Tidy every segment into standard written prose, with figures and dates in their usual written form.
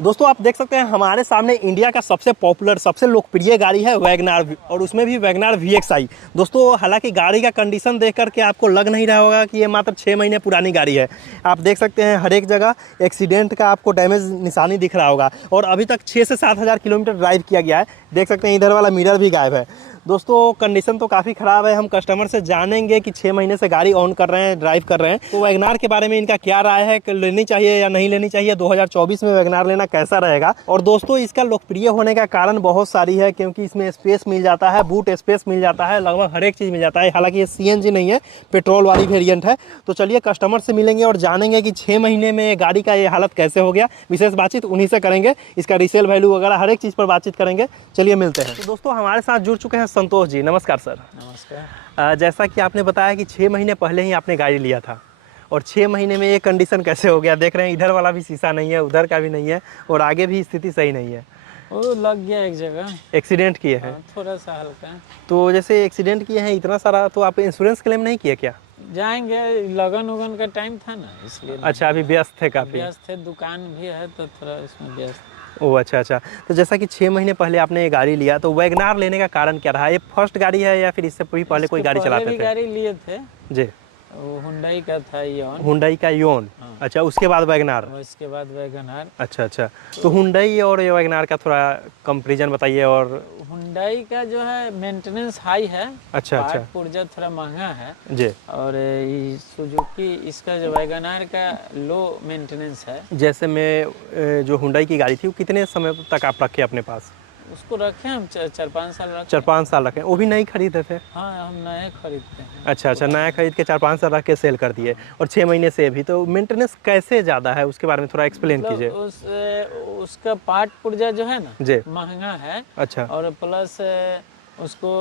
दोस्तों आप देख सकते हैं हमारे सामने इंडिया का सबसे पॉपुलर सबसे लोकप्रिय गाड़ी है वैगनार और उसमें भी वैगनार VXI। दोस्तों हालांकि गाड़ी का कंडीशन देख करके आपको लग नहीं रहा होगा कि ये मात्र 6 महीने पुरानी गाड़ी है। आप देख सकते हैं हर एक जगह एक्सीडेंट का आपको डैमेज निशानी दिख रहा होगा और अभी तक 6 से 7 हज़ार किलोमीटर ड्राइव किया गया है। देख सकते हैं इधर वाला मिरर भी गायब है। दोस्तों कंडीशन तो काफ़ी ख़राब है। हम कस्टमर से जानेंगे कि 6 महीने से गाड़ी ऑन कर रहे हैं, ड्राइव कर रहे हैं, तो वैगनार के बारे में इनका क्या राय है कि लेनी चाहिए या नहीं लेनी चाहिए, 2024 में वैगनार लेना कैसा रहेगा। और दोस्तों इसका लोकप्रिय होने का कारण बहुत सारी है, क्योंकि इसमें स्पेस मिल जाता है, बूट स्पेस मिल जाता है, लगभग हर एक चीज़ मिल जाता है। हालांकि ये CNG नहीं है, पेट्रोल वाली वेरिएंट है। तो चलिए कस्टमर से मिलेंगे और जानेंगे कि 6 महीने में गाड़ी का ये हालत कैसे हो गया। विशेष बातचीत उन्हीं से करेंगे, इसका रीसेल वैल्यू वगैरह हर एक चीज़ पर बातचीत करेंगे। चलिए मिलते हैं। तो दोस्तों हमारे साथ जुड़ चुके हैं संतोष जी। नमस्कार सर। नमस्कार। जैसा कि आपने बताया कि 6 महीने पहले ही आपने गाड़ी लिया था और 6 महीने में ये कंडीशन कैसे हो गया। देख रहे हैं इधर वाला भी शीशा नहीं है, उधर का भी नहीं है और आगे भी स्थिति सही नहीं है। वो लग गया एक जगह, एक्सीडेंट किए हैं। थोड़ा सा हल्का। तो जैसे एक्सीडेंट किए हैं इतना सारा, तो आप इंश्योरेंस क्लेम नहीं किए क्या? जाएंगे, लगन उगन का टाइम था ना, इसलिए। अच्छा अभी व्यस्त थे काफ़ी? व्यस्त थे, दुकान भी है तो थोड़ा इसमें व्यस्त। ओह अच्छा। तो जैसा कि 6 महीने पहले आपने ये गाड़ी लिया, तो वैगनार लेने का कारण क्या रहा? ये फर्स्ट गाड़ी है या फिर इससे भी पहले कोई गाड़ी चलाते थे? गाड़ी लिए थे जी। वो हुंडई का था, योन। हुंडई का योन। हाँ। अच्छा उसके बाद वैगनार। इसके बाद वैगनार। अच्छा। तो हुंडई और ये वैगनार का थोड़ा कंपैरिजन बताइए। और हुंडई का जो है मेंटेनेंस हाई है। अच्छा। पुर्जा थोड़ा महंगा है जी। और सुजुकी इसका जो वैगनार का लो मेंटेनेंस है। जैसे मैं जो हुंडई की गाड़ी थी वो कितने समय तक आप रखे अपने पास? उसको रखे हम 4-5 साल रखे। 4-5 साल रखे, वो भी नहीं खरीदे थे? हाँ हम नए खरीदते हैं। अच्छा नया खरीद के 4-5 साल रख के सेल कर दिए और 6 महीने से भी। तो मेंटेनेंस कैसे ज़्यादा है उसके बारे में थोड़ा एक्सप्लेन कीजिए। उसका पार्ट पुर्जा जो है ना जी महंगा है। अच्छा। और प्लस उसको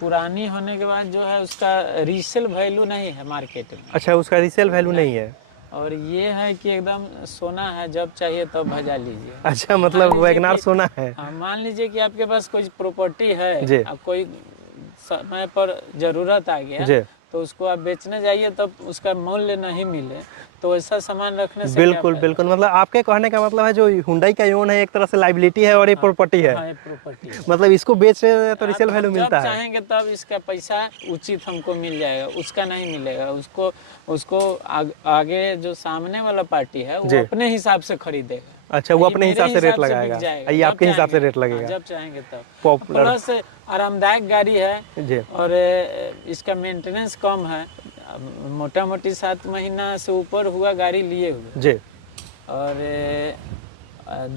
पुरानी होने के बाद जो है उसका रीसेल वैल्यू नहीं है मार्केट में। अच्छा उसका रीसेल वैल्यू नहीं है। और ये है कि एकदम सोना है, जब चाहिए तब भजा लीजिए। अच्छा मतलब वैगनार सोना है। हाँ, मान लीजिए कि आपके पास कोई प्रॉपर्टी है, जी। अब कोई समय पर जरूरत आ गया जी। तो उसको आप बेचने जाइए तब उसका मूल्य नहीं मिले, तो ऐसा सामान रखने से बिल्कुल मतलब आपके कहने का मतलब है जो हुंडई का योन है एक तरह से लाइबिलिटी है और ये प्रॉपर्टी है। हाँ, प्रॉपर्टी है। मतलब इसको बेच तो रीसेल वैल्यू मिलता है। जब चाहेंगे तब इसका पैसा उचित हमको मिल जाएगा, उसका नहीं मिलेगा। उसको आगे जो सामने वाला पार्टी है वो अपने हिसाब से खरीदेगा। अच्छा वो अपने हिसाब से रेट लगाएगा, ये आपके हिसाब से रेट लगेगा। जब चाहेंगे तब। पॉपुलर प्लस आरामदायक गाड़ी है जी। और इसका मेंटेनेंस कम है। मोटा मोटी 7 महीना से ऊपर हुआ गाड़ी लिए हुए जी। और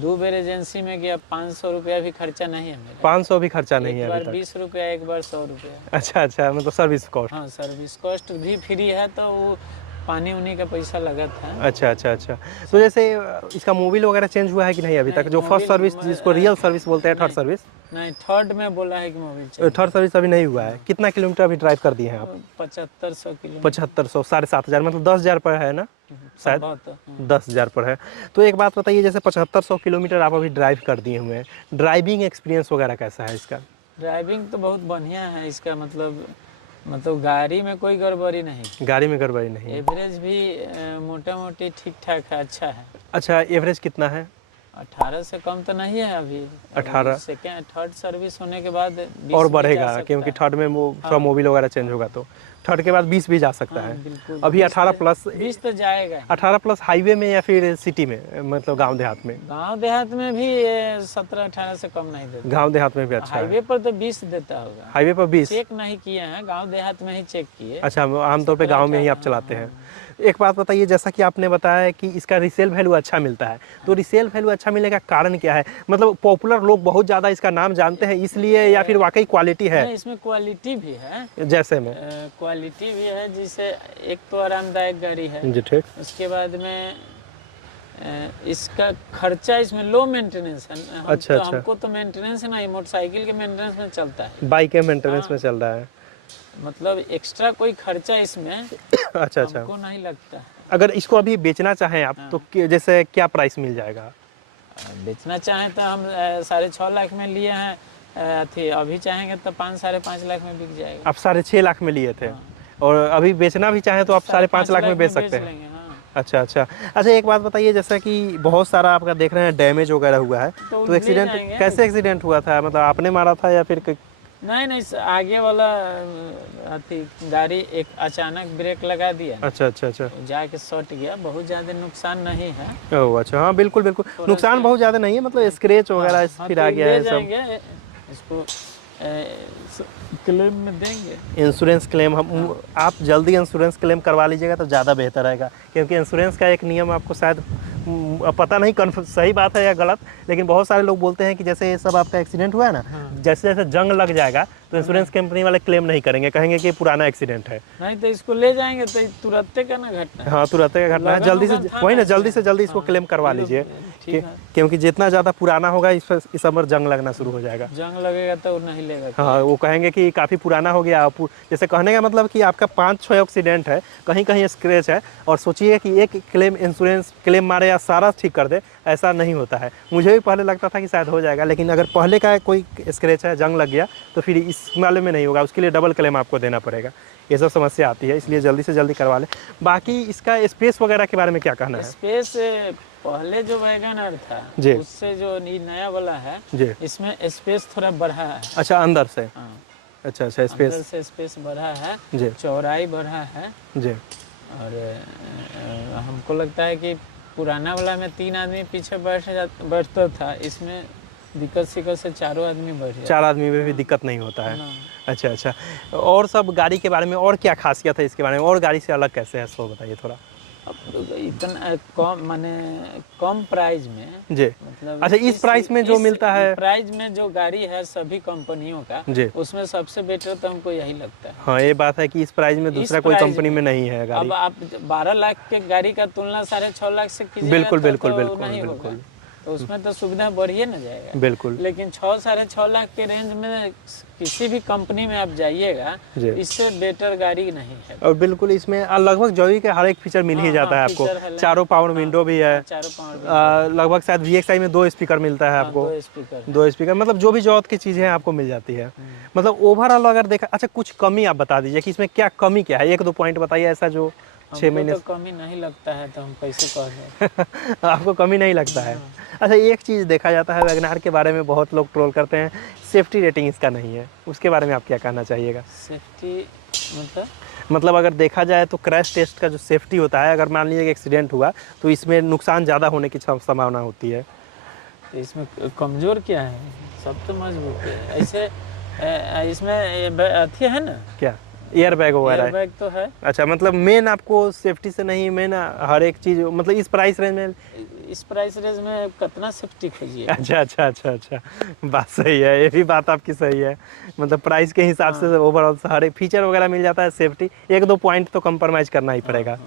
2 बार एजेंसी में गया, 500 रुपया भी खर्चा नहीं है मेरा। 500 भी खर्चा नहीं है? एक बार 20 रुपया, एक बार 100 रुपया। अच्छा मतलब सर्विस कॉस्ट। हाँ सर्विस कॉस्ट भी फ्री है, तो वो पानी उनी का पैसा लगा था। अच्छा। तो जैसे इसका मोबिल वगैरह चेंज हुआ है कि नहीं अभी तक? जो फर्स्ट सर्विस जिसको रियल सर्विस बोलते हैं, थर्ड सर्विस? नहीं, थर्ड में बोला है कि मोबिल थर्ड सर्विस अभी नहीं हुआ है। कितना किलोमीटर अभी ड्राइव कर दिए हैं आप? 7500 किलोमीटर। 7500, 7,500 मतलब 10,000 पर है ना शायद? 10,000 पर है। तो एक बात बताइए, जैसे 7500 किलोमीटर आप अभी ड्राइव कर दिए हुए हैं, ड्राइविंग एक्सपीरियंस वगैरह कैसा है इसका? ड्राइविंग तो बहुत बढ़िया है इसका। मतलब गाड़ी में कोई गड़बड़ी नहीं। गाड़ी में गड़बड़ी नहीं। एवरेज भी मोटा मोटी ठीक ठाक है, अच्छा है। अच्छा एवरेज कितना है? 18 से कम तो नहीं है अभी। 18। सेकेंड थर्ड सर्विस होने के बाद 20 और बढ़ेगा, क्योंकि थर्ड में थोड़ा मोबिल वगैरह चेंज होगा तो थर्ड के बाद 20 भी जा सकता है। अभी 18 प्लस 20 तो जाएगा। 18 प्लस हाईवे में या फिर सिटी में, मतलब गांव देहात में? गांव देहात में भी 17-18 से कम नहीं देता। गांव देहात में भी अच्छा हाईवे पर तो 20 देता होगा। हाईवे पर 20 चेक नहीं किए हैं, गांव देहात में ही चेक किए। अच्छा आमतौर पे गांव में ही आप चलाते हैं। एक बात बताइए, जैसा कि आपने बताया कि इसका रीसेल वैल्यू अच्छा मिलता है, तो रीसेल वैल्यू अच्छा मिलने का कारण क्या है? मतलब पॉपुलर लोग बहुत ज़्यादा इसका नाम जानते हैं इसलिए, या फिर वाकई क्वालिटी है? इसमें क्वालिटी भी है। जैसे में क्वालिटी भी है, जिसे एक तो आरामदायक गाड़ी है जी ठीक। उसके बाद में इसका खर्चा इसमें लो मेंटेनेंस है। अच्छा। हमको तो मेंटेनेंस नहीं, मोटरसाइकिल के मेंटेनेंस में चलता है, बाइक के मेंटेनेंस में चल रहा है। मतलब एक्स्ट्रा कोई खर्चा इसमें अच्छा हमको नहीं लगता है। अगर इसको अभी बेचना चाहें आप तो जैसे क्या प्राइस मिल जाएगा? बेचना चाहें तो हम 6.5 लाख में लिए हैं थे, अभी चाहेंगे तो 5-5.5 लाख में बिक जाएगा। आप 6.5 लाख में लिए थे और अभी बेचना भी चाहें तो आप 5.5 लाख में बेच सकते हैं। अच्छा अच्छा अच्छा, एक बात बताइए, जैसा कि बहुत सारा आपका देख रहे हैं डैमेज वगैरह हुआ है, तो तो ले एक्सीडेंट जाएंगे। कैसे एक्सीडेंट हुआ था? मतलब आपने मारा था या फिर नहीं नहीं, आगे वाला अथी गाड़ी एक अचानक ब्रेक लगा दिया, अच्छा अच्छा अच्छा, तो जाके सट गया। बहुत ज्यादा नुकसान नहीं है। ओह अच्छा, हाँ बिल्कुल बिल्कुल, थोड़ा नुकसान सा- बहुत ज़्यादा नहीं है, मतलब स्क्रैच वगैरह हाँ फिर तो आ ये गया ले है सब। जाएंगे, इसको क्लेम में देंगे। इंश्योरेंस क्लेम हम आप जल्दी इंश्योरेंस क्लेम करवा लीजिएगा तो ज़्यादा बेहतर रहेगा, क्योंकि इंश्योरेंस का एक नियम आपको शायद अब पता नहीं सही बात है या गलत, लेकिन बहुत सारे लोग बोलते हैं कि जैसे ये सब आपका एक्सीडेंट हुआ है ना, जैसे जैसे जंग लग जाएगा तो इंश्योरेंस कंपनी वाले क्लेम नहीं करेंगे, कहेंगे कि पुराना एक्सीडेंट है। नहीं तो इसको ले जाएंगे तो तुरंत का ना घटना। हाँ तुरंत का घटना है, लगन जल्दी से उगन था वही ना, इसमें। जल्दी से जल्दी इसको हाँ, क्लेम करवा ये लोग- लीजिए, ठीक है। क्योंकि जितना ज़्यादा पुराना होगा इस सब पर जंग लगना शुरू हो जाएगा। जंग लगेगा तो नहीं लेगा। हाँ वो कहेंगे कि काफ़ी पुराना हो गया, जैसे कहने का मतलब कि आपका 5-6 एक्सीडेंट है, कहीं कहीं स्क्रैच है, और सोचिए कि एक क्लेम इंश्योरेंस क्लेम मारे या सारा ठीक कर दे, ऐसा नहीं होता है। मुझे भी पहले लगता था कि शायद हो जाएगा, लेकिन अगर पहले का कोई स्क्रैच है, जंग लग गया, तो फिर इस वाले में नहीं होगा, उसके लिए डबल क्लेम आपको देना पड़ेगा। ये सब समस्या आती है, इसलिए जल्दी से जल्दी करवा लें। बाकी इसका स्पेस वगैरह के बारे में क्या कहना है? स्पेस पहले जो वैगनर था जी। उससे जो ये नया वाला है, जी, इसमें स्पेस थोड़ा बढ़ा है। अच्छा अंदर से, हाँ, अच्छा अच्छा, अंदर स्पेस, से स्पेस बढ़ा है, जी चौड़ाई बढ़ा है। जी, और हमको लगता है कि पुराना वाला में 3 आदमी पीछे बैठता था, इसमें दिक्कत सिक्कत से 4 आदमी बैठ जाते 4 आदमी में भी दिक्कत नहीं होता है। ना। अच्छा अच्छा, और सब गाड़ी के बारे में और क्या खासियत है इसके बारे में, और गाड़ी से अलग कैसे है, सो बताइए थोड़ा। अब तो इतना कम, माने कम प्राइस में, जी, मतलब अच्छा इस प्राइस में जो मिलता है, प्राइस में जो गाड़ी है सभी कंपनियों का, जी उसमें सबसे बेटर तो हमको यही लगता है। हाँ ये बात है कि इस प्राइस में दूसरा कोई प्राइस कंपनी में नहीं है गाड़ी। अब आप 12 लाख के गाड़ी का तुलना 6.5 लाख से कीजिएगा बिल्कुल तो बिल्कुल तो बिल्कुल नहीं बिल्कुल होगा। तो उसमें तो सुविधा बढ़िए ना जाएगा। बिल्कुल, लेकिन 6-6.5 लाख के रेंज में किसी भी कंपनी में आप जाइएगा, जी। इससे बेटर गाड़ी नहीं है। और बिल्कुल इसमें लगभग जॉय का हर एक फीचर मिल ही जाता है आपको। फीचर है, चारों पावर विंडो भी है, चारों पावर लगभग शायद VXI में 2 स्पीकर मिलता है आपको, 2 स्पीकर। 2 स्पीकर, मतलब जो भी जॉत की चीज़ें हैं आपको मिल जाती है। मतलब ओवरऑल अगर देखा, अच्छा कुछ कमी आप बता दीजिए कि इसमें क्या कमी क्या है, 1-2 पॉइंट बताइए ऐसा जो 6 महीने तो कमी नहीं लगता है, तो हम कैसे कह रहे हैं। आपको कमी नहीं लगता है। अच्छा एक चीज़ देखा जाता है वैगनआर के बारे में, बहुत लोग ट्रोल करते हैं, सेफ्टी रेटिंग इसका नहीं है, उसके बारे में आप क्या कहना चाहिएगा? सेफ्टी मतलब अगर देखा जाए तो क्रैश टेस्ट का जो सेफ्टी होता है, अगर मान लीजिए कि एक्सीडेंट हुआ तो इसमें नुकसान ज़्यादा होने की संभावना होती है। तो इसमें कमजोर क्या है, सब तो मजबूत है। ऐसे इसमें अथी है ना, क्या एयर बैग वगैरह है? एयरबैग तो है। अच्छा मतलब मेन आपको सेफ्टी से नहीं, मेन हर एक चीज़, मतलब इस प्राइस रेंज में, इस प्राइस रेंज में कितना सेफ्टी खोजिए। अच्छा अच्छा अच्छा अच्छा, बात सही है, ये भी बात आपकी सही है, मतलब प्राइस के हिसाब से ओवरऑल हर एक फीचर वगैरह मिल जाता है, सेफ्टी 1-2 पॉइंट तो कंप्रोमाइज़ करना ही पड़ेगा।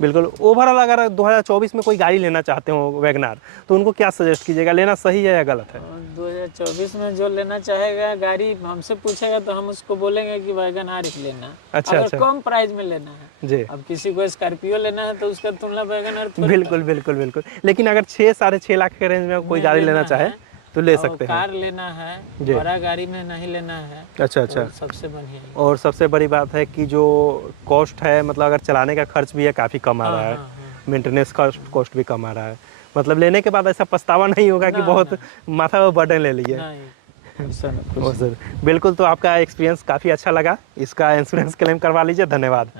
बिल्कुल ओवरऑल अगर 2024 में कोई गाड़ी लेना चाहते हो वैगनआर, तो उनको क्या सजेस्ट कीजिएगा, लेना सही है या गलत है? 2024 में जो लेना चाहेगा गाड़ी, हमसे पूछेगा तो हम उसको बोलेंगे कि वैगनआर ही लेना। अच्छा, अगर अच्छा। कम प्राइस में लेना है, जी अब किसी को स्कॉर्पियो लेना है तो उसका तुलना वैगनआर बिल्कुल बिल्कुल बिल्कुल, लेकिन अगर 6-6.5 लाख के रेंज में कोई गाड़ी लेना चाहे तो ले सकते हैं। कार लेना है, जी। बड़ा गाड़ी में नहीं लेना है, अच्छा अच्छा, तो सबसे बढ़िया है। और सबसे बड़ी बात है कि जो कॉस्ट है, मतलब अगर चलाने का खर्च भी है काफ़ी कम आ रहा है, मेंटेनेंस कॉस्ट भी कम आ रहा है, मतलब लेने के बाद ऐसा पछतावा नहीं होगा कि बहुत माथा पर बर्डन ले लिए। नहीं, बिल्कुल, तो आपका एक्सपीरियंस काफ़ी अच्छा लगा, इसका इंश्योरेंस क्लेम करवा लीजिए। धन्यवाद।